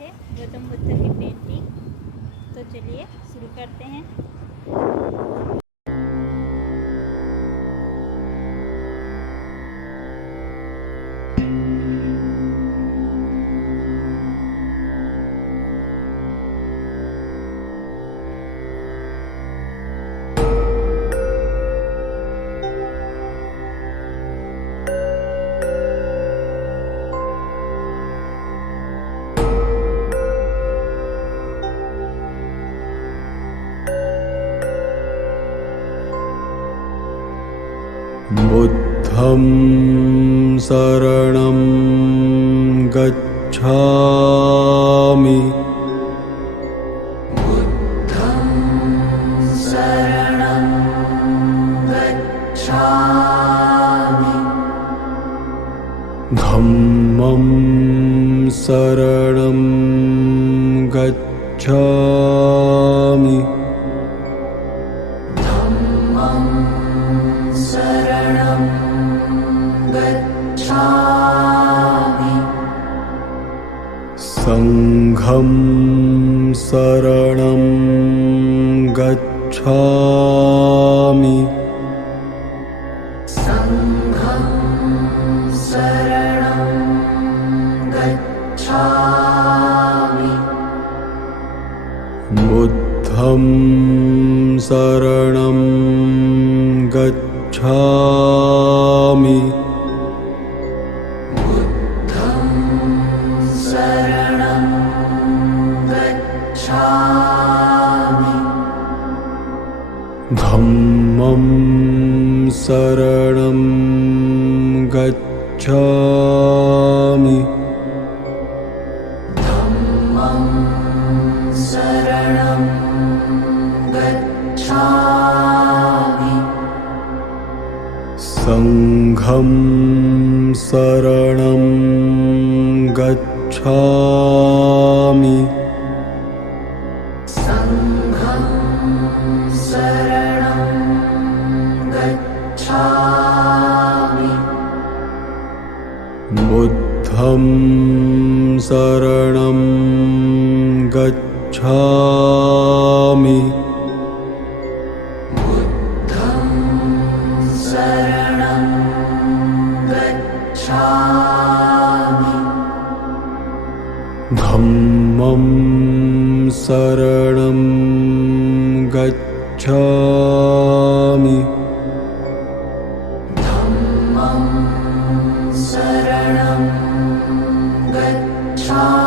है गौतम बुद्ध की painting. तो चलिए शुरू करते हैं। बुद्धं शरणं गच्छामि। बुद्धं शरणं गच्छामि। धम्मं शरणं गच्छामि। धम्मं शरणं गच्छामि। संघं शरणं गच्छामि। संघं शरणं गच्छामि। बुद्धं शरणं गच्छामि। बुद्धं शरणं गच्छामि। धम्मं शरणं गच्छामि। धम्मं शरणं गच्छामि। संघं शरणं गच्छामि। संघं शरणं गच्छामि। बुद्धं शरणं गच्छामि। बुद्धं शरणं गच्छामि। धम्मं शरणं गच्छामि। धम्मं शरणं गच्छामि।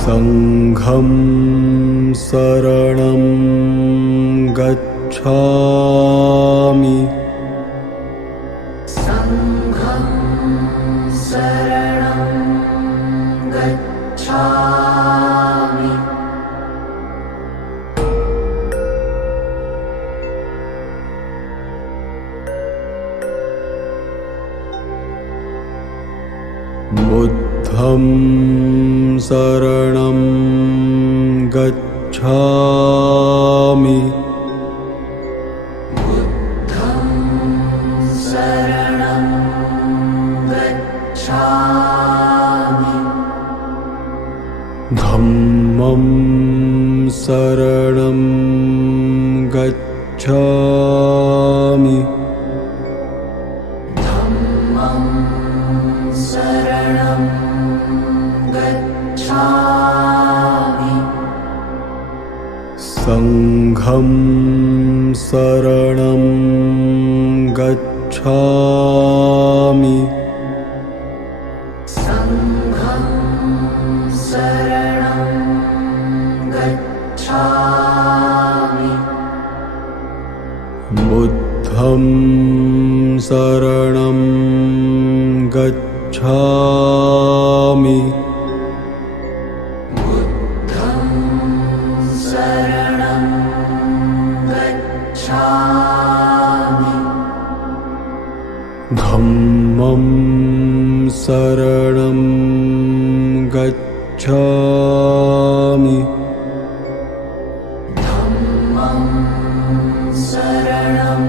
संघं शरणं गच्छामि। संघं शरणं गच्छामि। बुद्धं शरणं गच्छामि। बुद्धं शरणं गच्छामि। धम्मं शरणं गच्छामि। धम्मं शरणं गच्छामि। संघं शरणं गच्छामि। संघं शरणं गच्छामि। बुद्धं शरणं गच्छामि। बुद्धं शरणं गच्छामि। धम्मं शरणं गच्छामि। धम्मं शरणं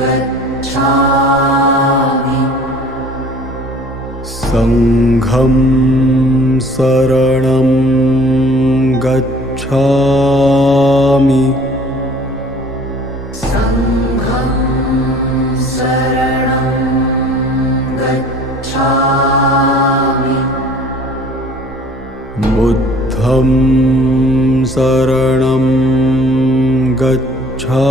गच्छामि। संघं शरणं गच्छामि संघं शरणं गच्छामि बुद्धं शरणं गच्छामि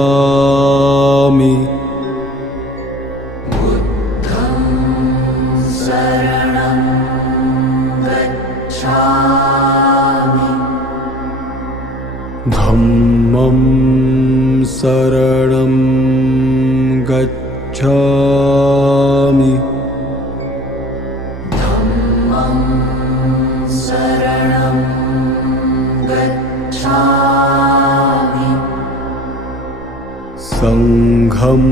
बुद्धं शरणं गच्छामि धम्मं शरणं गच्छामि धम्मं शरणं गच्छामि संघं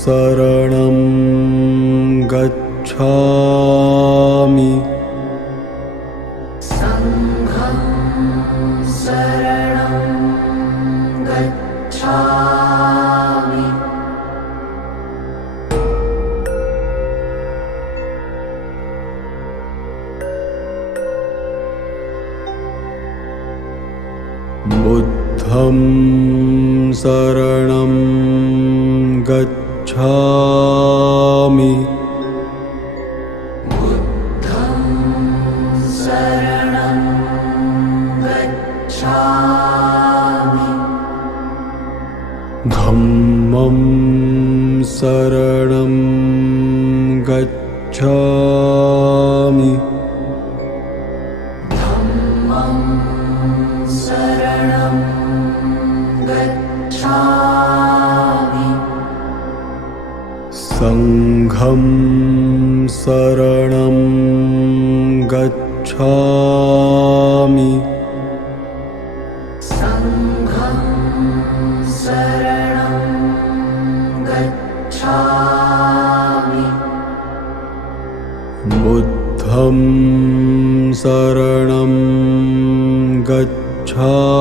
शरणं गच्छामि संघं शरणं गच्छामि बुद्धं शरणं गच्छामि बुद्धं शरणं गच्छामि धम्मं शरणं गच्छामि धम्मं शरणं गच्छामि संघं शरणं गच्छामि संघं शरणं गच्छामि बुद्धं शरणं गच्छामि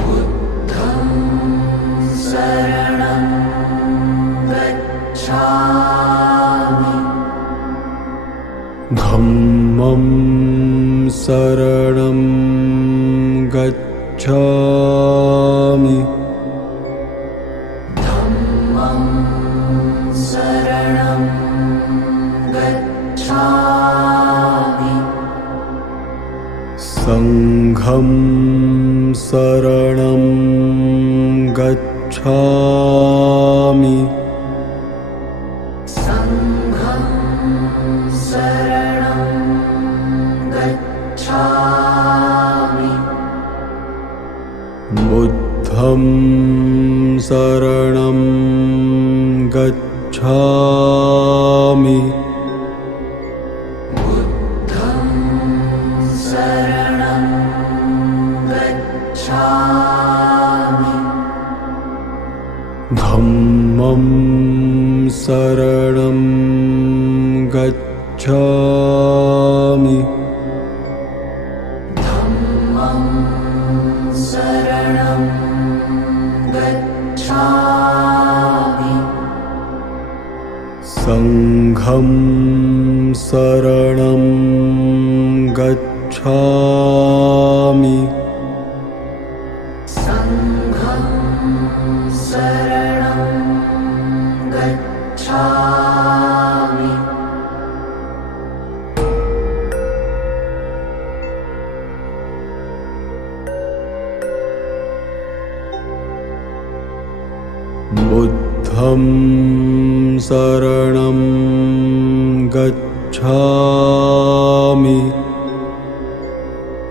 बुद्धं शरणं गच्छामि धम्मं शरणं गच्छामि धम्मं शरणं गच्छामि संघं शरणं गच्छामि संघं शरणं गच्छामि बुद्धं शरणं गच्छामि बुद्धं शरणं गच्छामि धम्मं शरणं गच्छामि धम्मं शरणं गच्छामि संघं शरणं गच्छामि संघं शरणं गच्छामि बुद्धं शरणं गच्छामि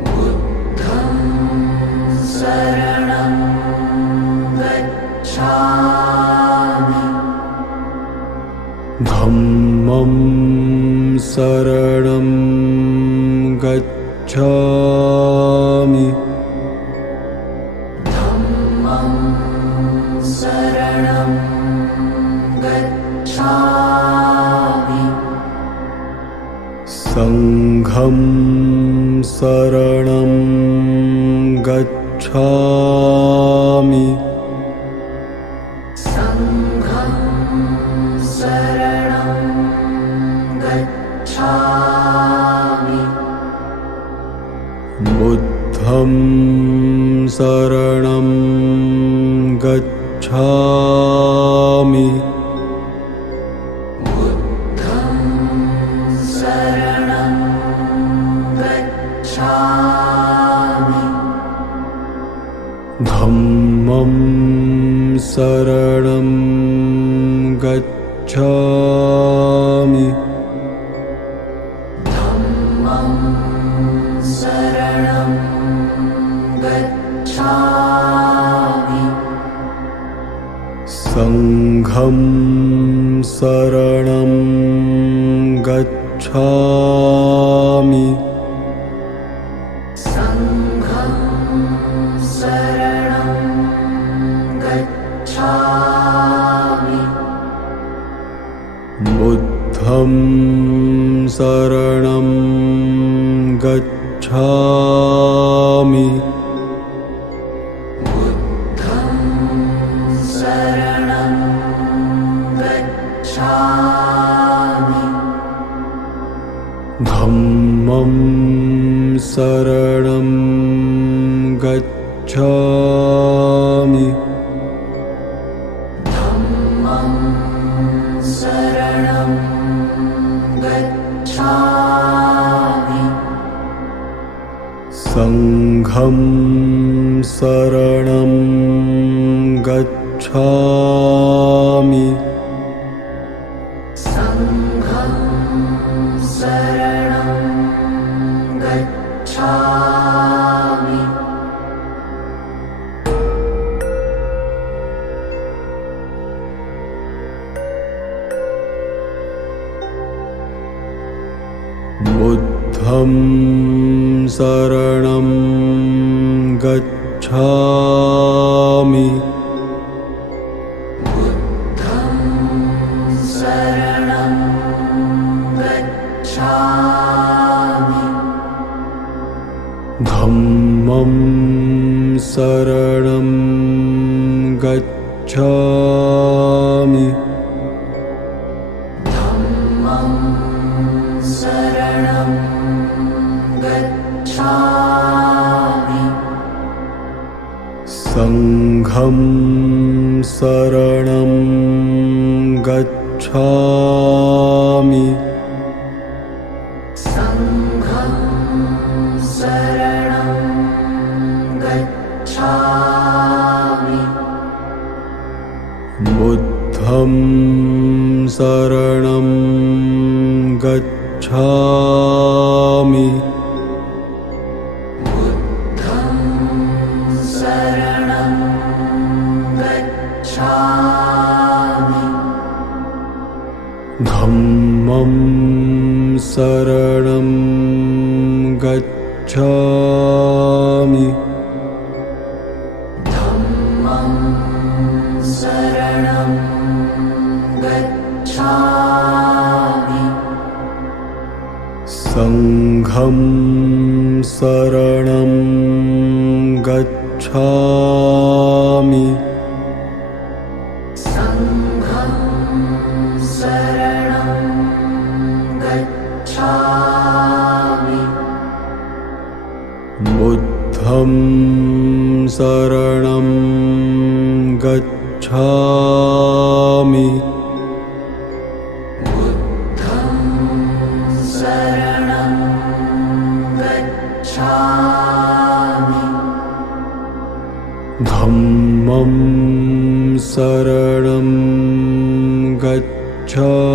बुद्धं शरणं गच्छामि धम्मं शरणं गच्छामि धम्मं शरणं गच्छामि संघं शरणं गच्छामि संघं शरणं गच्छामि शरणं गच्छामि धम्मं शरणं गच्छामि धम्मं शरणं गच्छामि संघं शरणं गच्छामि संघं शरणं गच्छामि बुद्धं शरणं गच्छामि बुद्धं शरणं गच्छामि धम्मं शरणं गच्छामि धम्मं शरणं गच्छामि संघं शरणं गच्छामि संघं शरणं गच्छामि बुद्धं शरणं गच्छामि बुद्धं शरणं गच्छामि धम्मं शरणं गच्छामि धम्मं शरणं गच्छामि संघं शरणं गच्छामि संघं शरणं गच्छामि बुद्धं शरणं गच्छामि बुद्धं शरणं गच्छामि धम्मं शरणं गच्छामि धम्मं शरणं गच्छामि संघं शरणं गच्छामि संघं शरणं गच्छामि बुद्धं शरणं गच्छामि बुद्धं शरणं गच्छामि धम्मं शरणं गच्छामि